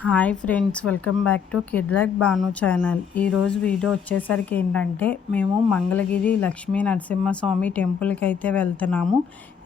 Hi friends, welcome back to కిడ్లక్ బాను channel. ఈరోజు వీడియో వచ్చేసరికి ఏంటంటే మేము మంగళగిరి లక్ష్మీ నరసింహస్వామి టెంపుల్కి అయితే వెళ్తున్నాము.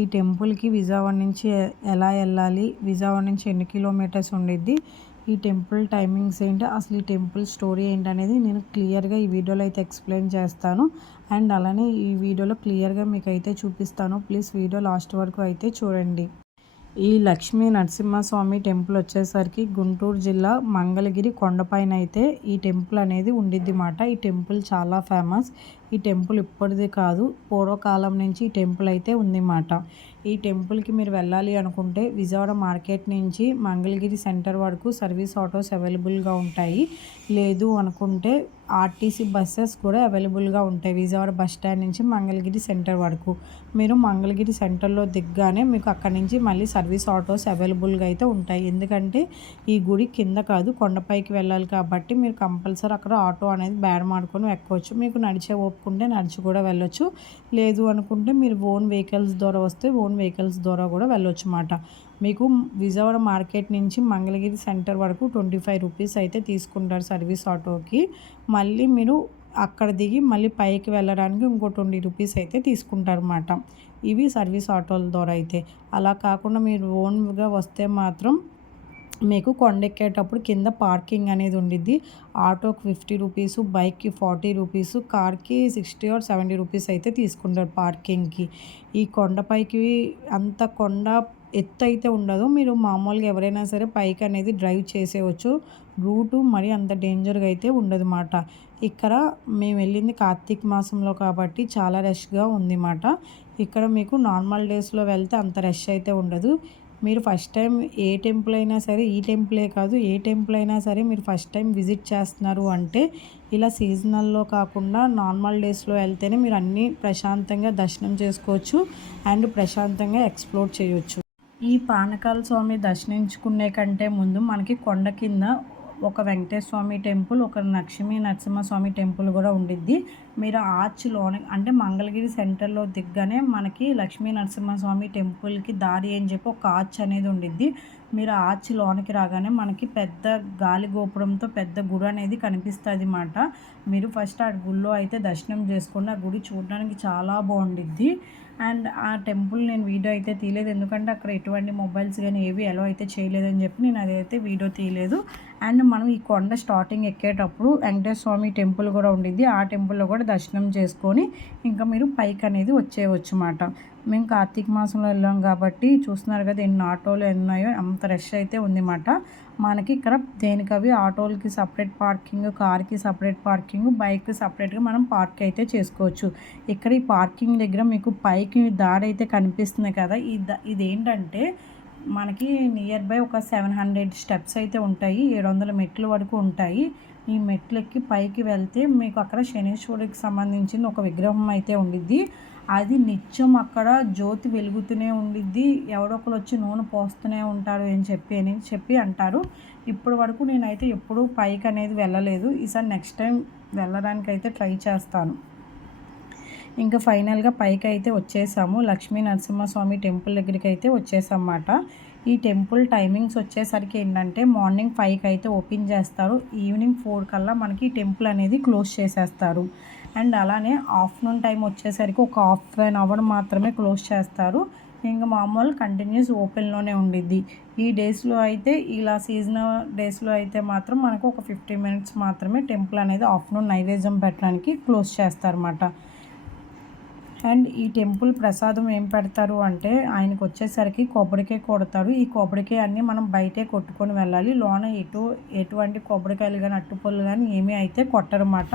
ఈ టెంపుల్కి విజయవాడ నుంచి ఎలా వెళ్ళాలి, విజయవాడ నుంచి ఎన్ని కిలోమీటర్స్ ఉండిద్ది, ఈ టెంపుల్ టైమింగ్స్ ఏంటి, అసలు ఈ టెంపుల్ స్టోరీ ఏంటనేది నేను క్లియర్గా ఈ వీడియోలో అయితే ఎక్స్ప్లెయిన్ చేస్తాను. అండ్ అలానే ఈ వీడియోలో క్లియర్గా మీకు అయితే చూపిస్తాను. ప్లీజ్ వీడియో లాస్ట్ వరకు అయితే చూడండి. ఈ లక్ష్మీ నరసింహస్వామి టెంపుల్ వచ్చేసరికి గుంటూరు జిల్లా మంగళగిరి కొండపైన అయితే ఈ టెంపుల్ అనేది ఉండిద్ది మాట. ఈ టెంపుల్ చాలా ఫేమస్. ఈ టెంపుల్ ఇప్పటిది కాదు, పూర్వకాలం నుంచి ఈ టెంపుల్ అయితే ఉంది మాట. ఈ టెంపుల్కి మీరు వెళ్ళాలి అనుకుంటే విజయవాడ మార్కెట్ నుంచి మంగళగిరి సెంటర్ వరకు సర్వీస్ ఆటోస్ అవైలబుల్గా ఉంటాయి. లేదు అనుకుంటే ఆర్టీసీ బస్సెస్ కూడా అవైలబుల్గా ఉంటాయి. విజయవాడ బస్ స్టాండ్ నుంచి మంగళగిరి సెంటర్ వరకు మీరు మంగళగిరి సెంటర్లో దిగ్గానే మీకు అక్కడి నుంచి మళ్ళీ సర్వీస్ ఆటోస్ అవైలబుల్గా అయితే ఉంటాయి. ఎందుకంటే ఈ గుడి కింద కాదు, కొండపైకి వెళ్ళాలి కాబట్టి మీరు కంపల్సరీ అక్కడ ఆటో అనేది బేరమాడుకొని ఎక్కవచ్చు. మీకు నడిచే ఓపుకుంటే నడిచి కూడా వెళ్ళొచ్చు. లేదు అనుకుంటే మీరు ఓన్ వెహికల్స్ ద్వారా వస్తే ఓన్ వెహికల్స్ ద్వారా కూడా వెళ్ళొచ్చు అన్నమాట. మీకు విజయవాడ మార్కెట్ నుంచి మంగళగిరి సెంటర్ వరకు 25 రూపీస్ అయితే తీసుకుంటారు సర్వీస్ ఆటోకి. మళ్ళీ మీరు అక్కడ దిగి మళ్ళీ పైకి వెళ్ళడానికి ఇంకో 20 రూపీస్ అయితే తీసుకుంటారు అన్నమాట. ఇవి సర్వీస్ ఆటోల ద్వారా అయితే. అలా కాకుండా మీరు ఓన్గా వస్తే మాత్రం మీకు కొండెక్కేటప్పుడు కింద పార్కింగ్ అనేది ఉండిద్ది. ఆటోకి 50 రూపీస్, బైక్కి 40 రూపీస్, కార్కి 60 ఆర్ 70 రూపీస్ అయితే తీసుకుంటారు పార్కింగ్కి. ఈ కొండపైకి అంత కొండ ఎత్తు అయితే ఉండదు. మీరు మామూలుగా ఎవరైనా సరే పైకి అనేది డ్రైవ్ చేసేయవచ్చు. రూటు మరి అంత డేంజర్గా అయితే ఉండదు మాట. ఇక్కడ మేము వెళ్ళింది కార్తీక మాసంలో కాబట్టి చాలా రష్గా ఉంది మాట. ఇక్కడ మీకు నార్మల్ డేస్లో వెళ్తే అంత రష్ అయితే ఉండదు. మీరు ఫస్ట్ టైం ఏ టెంపుల్ అయినా సరే, ఈ టెంపులే కాదు ఏ టెంపుల్ అయినా సరే మీరు ఫస్ట్ టైం విజిట్ చేస్తున్నారు అంటే ఇలా సీజనల్లో కాకుండా నార్మల్ డేస్లో వెళ్తేనే మీరు అన్నీ ప్రశాంతంగా దర్శనం చేసుకోవచ్చు అండ్ ప్రశాంతంగా ఎక్స్ప్లోర్ చేయొచ్చు. ఈ పానకాల స్వామి దర్శించుకునే కంటే ముందు మనకి కొండ కింద ఒక వెంకటేశ్వర స్వామి టెంపుల్, ఒక లక్ష్మీ నరసింహస్వామి టెంపుల్ కూడా ఉండిద్ది. మీరు ఆర్చ్లోనే అంటే మంగళగిరి సెంటర్లో దిగ్గానే మనకి లక్ష్మీ నరసింహస్వామి టెంపుల్కి దారి అని చెప్పి ఒక ఆర్చ్ అనేది ఉండిద్ది. మీరు ఆర్చ్ లోనికి రాగానే మనకి పెద్ద గాలి గోపురంతో పెద్ద గుడి అనేది కనిపిస్తుంది అన్నమాట. మీరు ఫస్ట్ ఆ గుడిలో అయితే దర్శనం చేసుకోండి. ఆ గుడి చూడడానికి చాలా బాగుండిద్ది. అండ్ ఆ టెంపుల్ నేను వీడియో అయితే తీయలేదు, ఎందుకంటే అక్కడ ఎటువంటి మొబైల్స్ కానీ ఏవి అలో అయితే చేయలేదని చెప్పి నేను అదైతే వీడియో తీయలేదు. అండ్ మనం ఈ కొండ స్టార్టింగ్ ఎక్కేటప్పుడు వెంకటేశ్వర స్వామి టెంపుల్ కూడా ఉండిద్ది. ఆ టెంపుల్లో కూడా దర్శనం చేసుకొని ఇంకా మీరు పైకి అనేది వచ్చేయవచ్చు అన్నమాట. మేము కార్తీక మాసంలో వెళ్ళాం కాబట్టి చూస్తున్నారు కదా ఎన్ని ఆటోలు ఉన్నాయో, అంత రష్ అయితే ఉంది అన్నమాట. మనకి ఇక్కడ దేనికవి ఆటోలకి సపరేట్ పార్కింగ్, కార్కి సపరేట్ పార్కింగ్, బైక్కి సపరేట్గా మనం పార్క్ అయితే చేసుకోవచ్చు. ఇక్కడ ఈ పార్కింగ్ దగ్గర మీకు పైకి దారి అయితే కనిపిస్తుంది కదా, ఇదేంటంటే మనకి నియర్ బై ఒక 700 స్టెప్స్ అయితే ఉంటాయి. 700 మెట్ల వరకు ఉంటాయి. ఈ మెట్లు ఎక్కి పైకి వెళ్తే మీకు అక్కడ శనీశ్వరుడికి సంబంధించిన ఒక విగ్రహం అయితే ఉండిద్ది. అది నిత్యం అక్కడ జ్యోతి వెలుగుతూనే ఉండిద్ది. ఎవరొకరు వచ్చి నూనె పోస్తూనే ఉంటారు అని చెప్పి అంటారు. ఇప్పటి వరకు నేనైతే ఎప్పుడూ పైకి అనేది వెళ్ళలేదు. ఈసారి నెక్స్ట్ టైం వెళ్ళడానికి అయితే ట్రై చేస్తాను. ఇంకా ఫైనల్గా పైకి అయితే వచ్చేసాము. లక్ష్మీ నరసింహస్వామి టెంపుల్ దగ్గరికి అయితే వచ్చేసామన్నమాట. ఈ టెంపుల్ టైమింగ్స్ వచ్చేసరికి ఏంటంటే మార్నింగ్ 5కి అయితే ఓపెన్ చేస్తారు. ఈవినింగ్ 4 కల్లా మనకి టెంపుల్ అనేది క్లోజ్ చేసేస్తారు. అండ్ అలానే ఆఫ్టర్నూన్ టైం వచ్చేసరికి ఒక హాఫ్ అన్ అవర్ మాత్రమే క్లోజ్ చేస్తారు. ఇంకా మామూలు కంటిన్యూస్ ఓపెన్లోనే ఉండిద్ది. ఈ డేస్లో అయితే ఇలా సీజనల్ డేస్లో అయితే మాత్రం మనకు ఒక 15 మినిట్స్ మాత్రమే టెంపుల్ అనేది ఆఫ్టర్నూన్ నైవేద్యం పెట్టడానికి క్లోజ్ చేస్తారన్నమాట. అండ్ ఈ టెంపుల్ ప్రసాదం ఏం పెడతారు అంటే ఆయనకు వచ్చేసరికి కొబ్బరికాయ కొడతారు. ఈ కొబ్బరికాయ అన్నీ మనం బయటే కొట్టుకొని వెళ్ళాలి. లోన ఎటువంటి కొబ్బరికాయలు కానీ అట్టుపళ్ళు కానీ ఏమీ అయితే కొట్టరన్నమాట.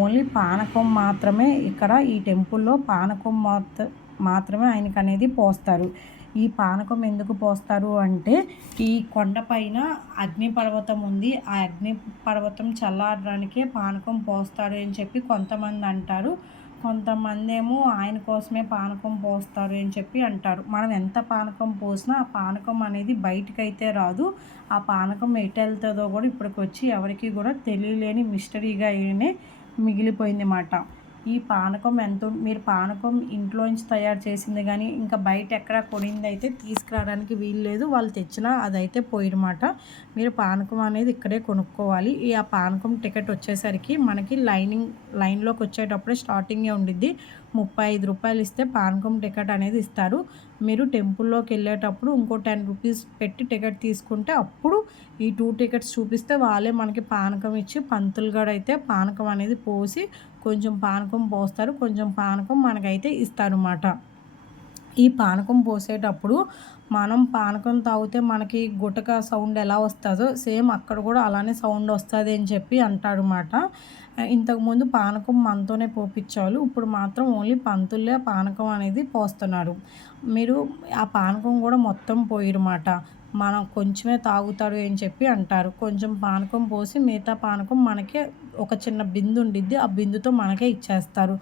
ఓన్లీ పానకం మాత్రమే ఇక్కడ ఈ టెంపుల్లో పానకం మాత్రమే ఆయనకు అనేది పోస్తారు. ఈ పానకం ఎందుకు పోస్తారు అంటే ఈ కొండపైన అగ్నిపర్వతం ఉంది. ఆ అగ్నిపర్వతం చల్లారడానికే పానకం పోస్తారు అని చెప్పి కొంతమంది అంటారు. కొంతమంది ఏమో ఆయన కోసమే పానకం పోస్తారు అని చెప్పి అంటారు. మనం ఎంత పానకం పోసినా ఆ పానకం అనేది బయటకైతే రాదు. ఆ పానకం ఎటు వెళ్తుందో కూడా ఇప్పటికి వచ్చి ఎవరికి కూడా తెలియలేని మిస్టరీగా అయినే మిగిలిపోయింది అన్నమాట. ఈ పానకం మీరు పానకం ఇంట్లోంచి తయారు చేసింది కానీ ఇంకా బయట ఎక్కడ కొనింది అయితే తీసుకురావడానికి వీలు లేదు. వాళ్ళు తెచ్చినా అదైతే పోయినమాట. మీరు పానకం అనేది ఇక్కడే కొనుక్కోవాలి. ఆ పానకం టికెట్ వచ్చేసరికి మనకి లైన్లోకి వచ్చేటప్పుడే స్టార్టింగే ఉండిద్ది. ₹35 ఇస్తే పానకం టికెట్ అనేది ఇస్తారు. మీరు టెంపుల్లోకి వెళ్ళేటప్పుడు ఇంకో ₹10 పెట్టి టికెట్ తీసుకుంటే అప్పుడు ఈ 2 టికెట్స్ చూపిస్తే వాళ్ళే మనకి పానకం ఇచ్చి పంతులు గారు అయితే పానకం అనేది పోసి కొంచెం పానకం పోస్తారు, కొంచెం పానకం మనకైతే ఇస్తారన్నమాట. ఈ పానకం పోసేటప్పుడు మనం పానకం తాగితే మనకి గుటక సౌండ్ ఎలా వస్తుందో సేమ్ అక్కడ కూడా అలానే సౌండ్ వస్తుంది అని చెప్పి అంటారన్నమాట. ఇంతకుముందు పానకం మనతోనే పోపించాలి, ఇప్పుడు మాత్రం ఓన్లీ పంతులే పానకం అనేది పోస్తున్నారు. మీరు ఆ పానకం కూడా మొత్తం పోయిరమాట. మనం కొంచెమే తాగుతాడు అని చెప్పి అంటారు. కొంచెం పానకం పోసి మిగతా పానకం మనకే ఒక చిన్న బిందు ఉండిద్ది, ఆ బిందుతో మనకే ఇచ్చేస్తారు.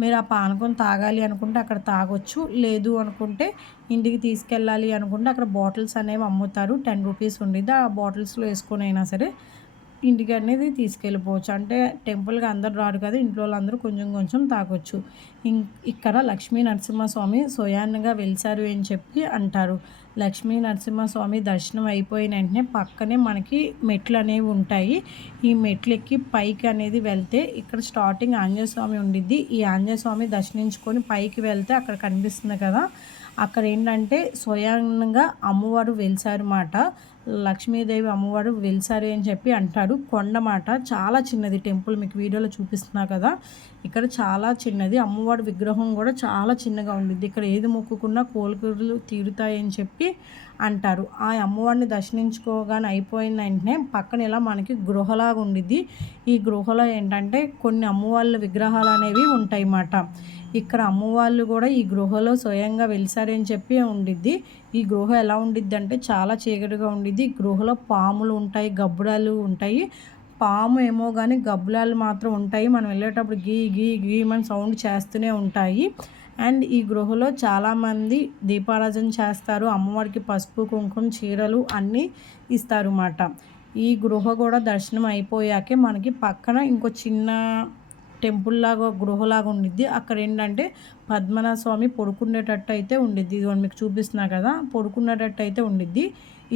మీరు ఆ పానకం తాగాలి అనుకుంటే అక్కడ తాగొచ్చు, లేదు అనుకుంటే ఇంటికి తీసుకెళ్ళాలి అనుకుంటే అక్కడ బాటిల్స్ అనేవి అమ్ముతారు. ₹10 ఉండిద్ది. ఆ బాటిల్స్లో వేసుకొని అయినా సరే ఇంటికి అనేది తీసుకెళ్ళిపోవచ్చు. అంటే టెంపుల్కి అందరు రారు కదా, ఇంట్లో వాళ్ళందరూ కొంచెం కొంచెం తాగొచ్చు. ఇక్కడ లక్ష్మీ నరసింహస్వామి స్వయాన్నుగా వెలిసారు అని చెప్పి అంటారు. లక్ష్మీ నరసింహస్వామి దర్శనం అయిపోయిన వెంటనే పక్కనే మనకి మెట్లు అనేవి ఉంటాయి. ఈ మెట్లు ఎక్కి పైకి అనేది వెళ్తే ఇక్కడ స్టార్టింగ్ ఆంజనేయ స్వామి ఉండిద్ది. ఈ ఆంజనేయ స్వామి దర్శించుకొని పైకి వెళ్తే అక్కడ కనిపిస్తుంది కదా, అక్కడ ఏంటంటే స్వయంగా అమ్మవారు వెలిసారన్నమాట. లక్ష్మీదేవి అమ్మవారు వెలిసారు అని చెప్పి అంటారు. కొండమాట చాలా చిన్నది టెంపుల్, మీకు వీడియోలో చూపిస్తున్నా కదా, ఇక్కడ చాలా చిన్నది. అమ్మవారి విగ్రహం కూడా చాలా చిన్నగా ఉండిద్ది. ఇక్కడ ఏది మొక్కుకున్నా కోరికలు తీరుతాయని చెప్పి అంటారు. ఆ అమ్మవారిని దర్శించుకోగానే అయిపోయిన వెంటనే పక్కన ఇలా మనకి గృహలాగా ఉండిద్ది. ఈ గృహలో ఏంటంటే కొన్ని అమ్మవార్ల విగ్రహాలు అనేవి ఉంటాయి అన్నమాట. ఇక్కడ అమ్మవాళ్ళు కూడా ఈ గృహలో స్వయంగా వెలిసారని చెప్పి ఉండిద్ది. ఈ గృహ ఎలా ఉండిద్ది అంటే చాలా చీకటిగా ఉండిద్ది. గృహలో పాములు ఉంటాయి, గబ్బురాలు ఉంటాయి. పాము ఏమో కానీ గబ్బులాలు మాత్రం ఉంటాయి. మనం వెళ్ళేటప్పుడు గీ గీ గీమని సౌండ్ చేస్తూనే ఉంటాయి. అండ్ ఈ గృహలో చాలామంది దీపారాధన చేస్తారు. అమ్మవారికి పసుపు కుంకుమ చీరలు అన్నీ ఇస్తారు అన్నమాట. ఈ గృహ కూడా దర్శనం అయిపోయాకే మనకి పక్కన ఇంకో చిన్న టెంపుల్ లాగా గృహలాగా ఉండిద్ది. అక్కడ ఏంటంటే పద్మనాభ స్వామి పడుకునేటట్టు అయితే ఉండిద్ది. ఇది మీకు చూపిస్తున్నా కదా, పడుకునేటట్టు అయితే ఉండిద్ది.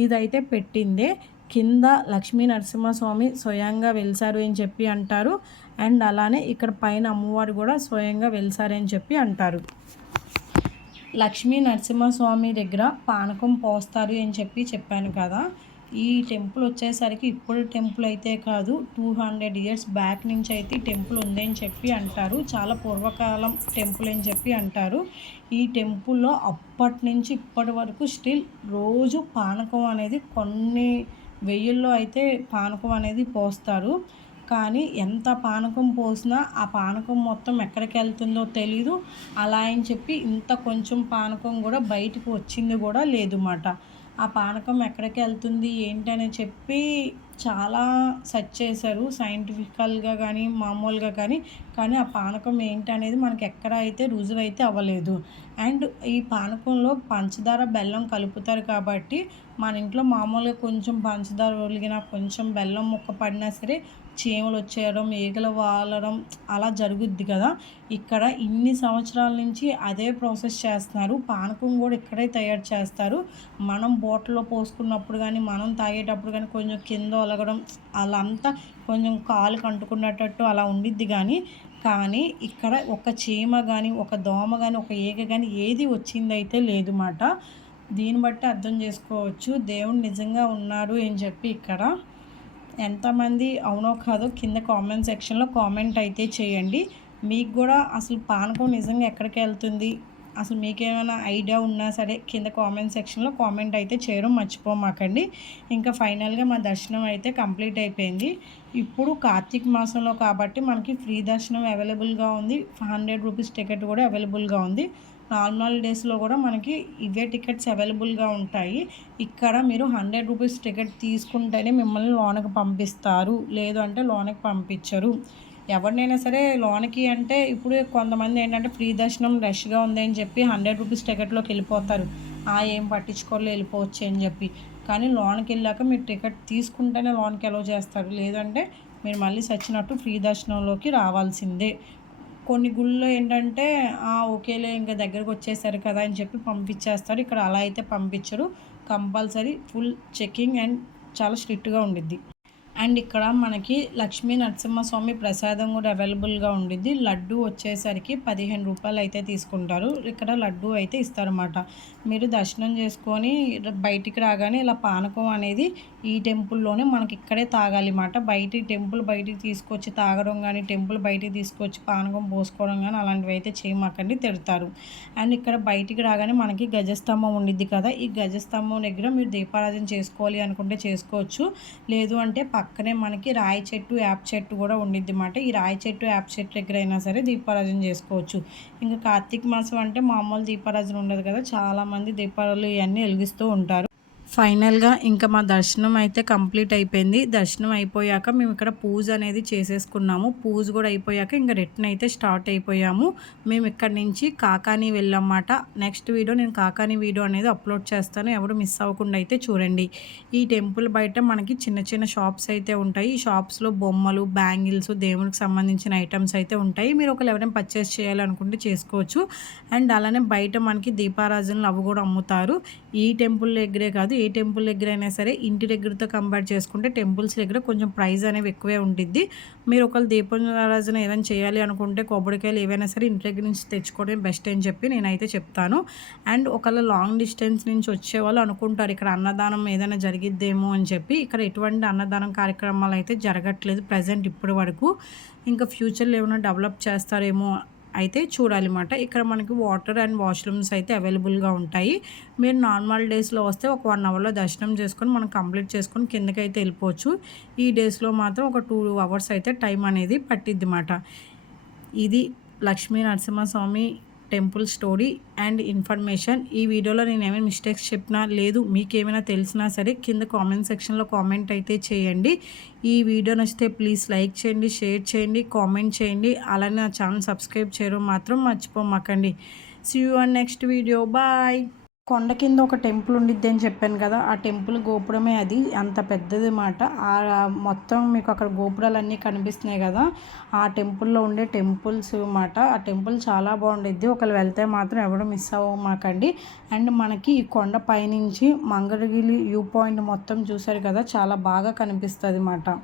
ఇదైతే పెట్టిందే. కింద లక్ష్మీ నరసింహస్వామి స్వయంగా వెలిసారు అని చెప్పి అంటారు. అండ్ అలానే ఇక్కడ పైన అమ్మవారు కూడా స్వయంగా వెలిసారని చెప్పి అంటారు. లక్ష్మీ నరసింహస్వామి దగ్గర పానకం పోస్తారు అని చెప్పి చెప్పాను కదా. ఈ టెంపుల్ వచ్చేసరికి ఇప్పుడు టెంపుల్ అయితే కాదు, 200 ఇయర్స్ బ్యాక్ నుంచి అయితే ఈ టెంపుల్ ఉందని చెప్పి అంటారు. చాలా పూర్వకాలం టెంపుల్ అని చెప్పి అంటారు. ఈ టెంపుల్లో అప్పటి నుంచి ఇప్పటి వరకు స్టిల్ రోజు పానకం అనేది కొన్ని వెయ్యిల్లో అయితే పానకం అనేది పోస్తారు. కానీ ఎంత పానకం పోసినా ఆ పానకం మొత్తం ఎక్కడికి వెళ్తుందో తెలీదు. అలా అని చెప్పి ఇంత కొంచెం పానకం కూడా బయటకు వచ్చింది కూడా లేదు అన్నమాట. ఆ పానకం ఎక్కడికి వెళ్తుంది ఏంటని చెప్పి చాలా సెర్చ్ చేశారు సైంటిఫికల్గా కానీ మామూలుగా కానీ ఆ పానకం ఏంటనేది మనకి ఎక్కడ అయితే రుజువైతే అవ్వలేదు. అండ్ ఈ పానకంలో పంచదార బెల్లం కలుపుతారు కాబట్టి మన ఇంట్లో మామూలుగా కొంచెం పంచదార ఒలిగినా కొంచెం బెల్లం ముక్క పడినా సరే చీమలు వచ్చేయడం, ఈగలు వాలడం అలా జరుగుద్ది కదా. ఇక్కడ ఇన్ని సంవత్సరాల నుంచి అదే ప్రాసెస్ చేస్తున్నారు. పానకం కూడా ఇక్కడే తయారు చేస్తారు. మనం బాటిల్లో పోసుకున్నప్పుడు కానీ మనం తాగేటప్పుడు కానీ కొంచెం కింద ఒలగడం అలా అంతా కొంచెం కాలుకి అంటుకునేటట్టు అలా ఉండిద్ది. కానీ ఇక్కడ ఒక చీమ కానీ ఒక దోమ కానీ ఒక ఈగ కానీ ఏది వచ్చిందైతే లేదు మాట. దీన్ని బట్టి అర్థం చేసుకోవచ్చు దేవుడు నిజంగా ఉన్నారు అని చెప్పి. ఇక్కడ ఎంతమంది అవునో కాదో కింద కామెంట్ సెక్షన్లో కామెంట్ అయితే చేయండి. మీకు కూడా అసలు పానకం నిజంగా ఎక్కడికి వెళ్తుంది, అసలు మీకేమైనా ఐడియా ఉన్నా సరే కింద కామెంట్ సెక్షన్లో కామెంట్ అయితే చేయడం మర్చిపోమాకండి. ఇంకా ఫైనల్గా మా దర్శనం అయితే కంప్లీట్ అయిపోయింది. ఇప్పుడు కార్తీక మాసంలో కాబట్టి మనకి ఫ్రీ దర్శనం అవైలబుల్గా ఉంది. ₹100 టికెట్ కూడా అవైలబుల్గా ఉంది. నార్మల్ డేస్లో కూడా మనకి ఇవే టికెట్స్ అవైలబుల్గా ఉంటాయి. ఇక్కడ మీరు ₹100 టికెట్ తీసుకుంటేనే మిమ్మల్ని లోనకి పంపిస్తారు, లేదు అంటే లోనకి పంపించరు. ఎవరినైనా సరే లోనకి అంటే ఇప్పుడు కొంతమంది ఏంటంటే ఫ్రీ దర్శనం రష్గా ఉందని చెప్పి ₹100 టికెట్లోకి వెళ్ళిపోతారు. ఏం పట్టించుకోవాలి వెళ్ళిపోవచ్చు అని చెప్పి. కానీ లోనకి వెళ్ళాక మీరు టికెట్ తీసుకుంటేనే లోనకి అలౌ చేస్తారు, లేదంటే మీరు మళ్ళీ సచ్చినట్టు ఫ్రీ దర్శనంలోకి రావాల్సిందే. కొన్ని గుళ్ళో ఏంటంటే ఓకేలే ఇంకా దగ్గరకు వచ్చేసారు కదా అని చెప్పి పంపించేస్తారు. ఇక్కడ అలా అయితే పంపించరు. కంపల్సరీ ఫుల్ చెకింగ్ అండ్ చాలా స్ట్రిక్ట్‌గా ఉండిద్ది. అండ్ ఇక్కడ మనకి లక్ష్మీ నరసింహస్వామి ప్రసాదం కూడా అవైలబుల్గా ఉండిద్ది. లడ్డు వచ్చేసరికి 15 రూపాయలు అయితే తీసుకుంటారు. ఇక్కడ లడ్డు అయితే ఇస్తారన్నమాట. మీరు దర్శనం చేసుకొని బయటికి రాగానే ఇలా పానకం అనేది ఈ టెంపుల్లోనే మనకి ఇక్కడే తాగాలన్నమాట. టెంపుల్ బయటికి తీసుకొచ్చి తాగడం కానీ, టెంపుల్ బయటికి తీసుకొచ్చి పానకం పోసుకోవడం కానీ అలాంటివి అయితే చేయమాకండి, తిడతారు. అండ్ ఇక్కడ బయటికి రాగానే మనకి గజస్తంభం ఉండిద్ది కదా, ఈ గజస్తంభం దగ్గర మీరు దీపారాధన చేసుకోవాలి అనుకుంటే చేసుకోవచ్చు. లేదు అంటే పక్కనే మనకి రాయి చెట్టు, యాప చెట్టు కూడా ఉండిద్ది అన్నమాట. ఈ రాయి చెట్టు, యాప చెట్టు దగ్గర అయినా సరే దీపారాధన చేసుకోవచ్చు. ఇంకా కార్తీక మాసం అంటే మామూలు దీపారాధన ఉండదు కదా, చాలామంది దీపాలు ఇవన్నీ వెలిగిస్తూ ఉంటారు. ఫైనల్గా ఇంకా మా దర్శనం అయితే కంప్లీట్ అయిపోయింది. దర్శనం అయిపోయాక మేము ఇక్కడ పూజ అనేది చేసేసుకున్నాము. పూజ కూడా అయిపోయాక ఇంకా రిటర్న్ అయితే స్టార్ట్ అయిపోయాము. మేము ఇక్కడి నుంచి కాకాని వెళ్ళామన్నమాట. నెక్స్ట్ వీడియో నేను కాకాని వీడియో అనేది అప్లోడ్ చేస్తాను, ఎవరు మిస్ అవ్వకుండా అయితే చూడండి. ఈ టెంపుల్ బయట మనకి చిన్న చిన్న షాప్స్ అయితే ఉంటాయి. ఈ షాప్స్లో బొమ్మలు, బ్యాంగిల్స్, దేవునికి సంబంధించిన ఐటమ్స్ అయితే ఉంటాయి. మీరు ఒకవేళ ఎవరైనా పర్చేస్ చేయాలనుకుంటే చేసుకోవచ్చు. అండ్ అలానే బయట మనకి దీపారాజనలు అవి కూడా అమ్ముతారు. ఈ టెంపుల్ దగ్గరే కాదు, ఏ టెంపుల్ దగ్గర అయినా సరే ఇంటి దగ్గరతో కంపేర్ చేసుకుంటే టెంపుల్స్ దగ్గర కొంచెం ప్రైస్ అనేవి ఎక్కువే ఉంటుంది. మీరు ఒకవేళ దీపారాధన ఏదైనా చేయాలి అనుకుంటే కొబ్బరికాయలు ఏవైనా సరే ఇంటి దగ్గర నుంచి తెచ్చుకోవడం బెస్ట్ అని చెప్పి నేనైతే చెప్తాను. అండ్ ఒకవేళ లాంగ్ డిస్టెన్స్ నుంచి వచ్చేవాళ్ళు అనుకుంటారు ఇక్కడ అన్నదానం ఏదైనా జరిగిద్దేమో అని చెప్పి. ఇక్కడ ఎటువంటి అన్నదానం కార్యక్రమాలు అయితే జరగట్లేదు ప్రజెంట్ ఇప్పటి వరకు. ఇంకా ఫ్యూచర్లో ఏమైనా డెవలప్ చేస్తారేమో అయితే చూడాలన్నమాట. ఇక్కడ మనకి వాటర్ అండ్ వాష్రూమ్స్ అయితే అవైలబుల్గా ఉంటాయి. మీరు నార్మల్ డేస్లో వస్తే ఒక 1 అవర్లో దర్శనం చేసుకొని మనం కంప్లీట్ చేసుకొని కిందకైతే వెళ్ళిపోవచ్చు. ఈ డేస్లో మాత్రం ఒక 2 అవర్స్ అయితే టైం అనేది పట్టిద్ది అన్నమాట. ఇది Lakshmi Narasimhaswamy temple story and information. ఈ వీడియోలో నేను ఏమైనా మిస్టేక్స్ చెప్పినా లేదు మీకేమైనా తెలిసినా సరే కింద కామెంట్ సెక్షన్లో కామెంట్ అయితే చేయండి. ఈ వీడియో నచ్చితే ప్లీజ్ లైక్ చేయండి, షేర్ చేయండి, కామెంట్ చేయండి. అలానే నా ఛానల్ సబ్స్క్రైబ్ చేయడం మాత్రం మర్చిపోమాకండి. See you on next video. Bye. కొండ కింద ఒక టెంపుల్ ఉండిద్ది అని చెప్పాను కదా, ఆ టెంపుల్ గోపురమే అది, అంత పెద్దది మాట. మొత్తం మీకు అక్కడ గోపురాలన్నీ కనిపిస్తున్నాయి కదా, ఆ టెంపుల్లో ఉండే టెంపుల్స్ మాట. ఆ టెంపుల్ చాలా బాగుండిద్ది, ఒకళ్ళు వెళ్తే మాత్రం ఎవరు మిస్ అవ్వమాకండి. అండ్ మనకి ఈ కొండ పైనుంచి మంగళగిరి వ్యూ పాయింట్ మొత్తం చూసారు కదా, చాలా బాగా కనిపిస్తుంది మాట.